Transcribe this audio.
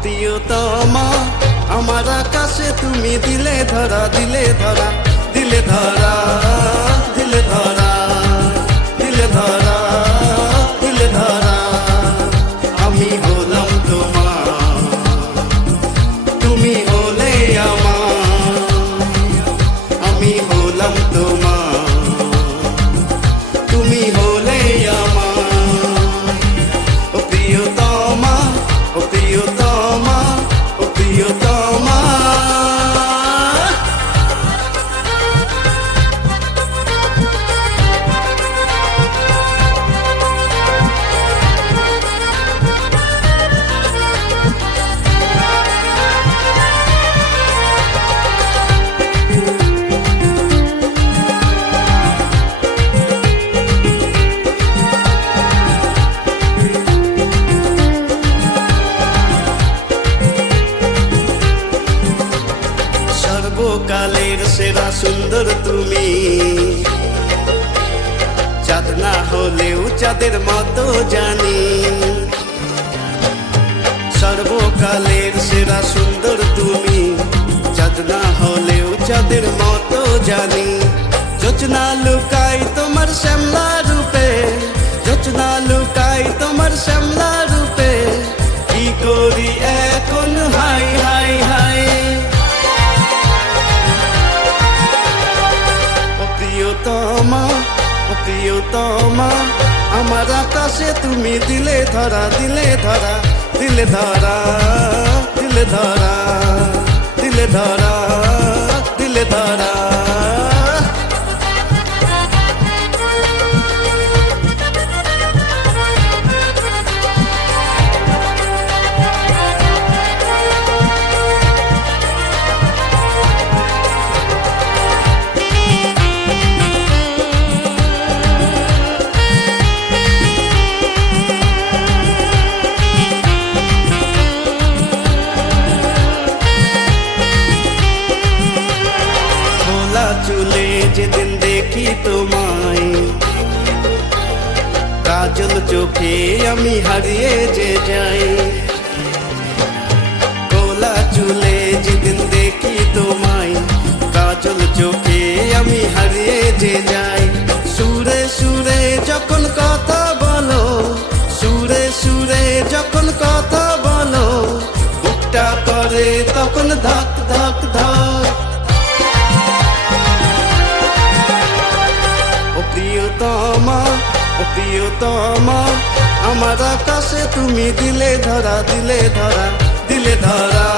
প্রিয়তমা আমার আকাশে তুমি দিলে ধরা দিলে ধরা দিলে ধরা দিলে ধরা দিলে ধরা দিলে ধরা আমি হলাম তোমার তুমি হলে আমার আমি হলাম তোমার তুমি হলে আমার ও প্রিয়তমা ও প্রিয়তমা ও প্রিয়তমা সর্বকালের সেরা সুন্দর তুমি চাঁদ না হলেও চাঁদের মতো জানি সর্বকালের সেরা সুন্দর তুমি চাঁদ না হলেও চাঁদের মতো জানি যোচনা লুকাই তোমার শ্যামলা রূপে যোচনা লুকাই তোমার শ্যামলা রূপে কি করি এখন হাই হাই হাই প্রিয়তমা ও প্রিয়তমা আমার আকাশে তুমি দিলে ধরা দিলে ধরা দিলে ধরা দিলে ধরা দিলে ধরা দিলে ধরা চুলে যেদিন দেখি তোমায় কাজল চোখে আমি হারিয়ে যে যাই কোলা চুলে যেদিন দেখি তোমায় কাজল চোখে আমি হারিয়ে যে যাই সুরে সুরে যখন কথা বলো সুরে সুরে যখন কথা বলো বুকটা করে তখন ধক ধক ধক প্রিয়তমা ও প্রিয়তমা আমার আকাশে তুমি দিলে ধরা দিলে ধরা দিলে ধরা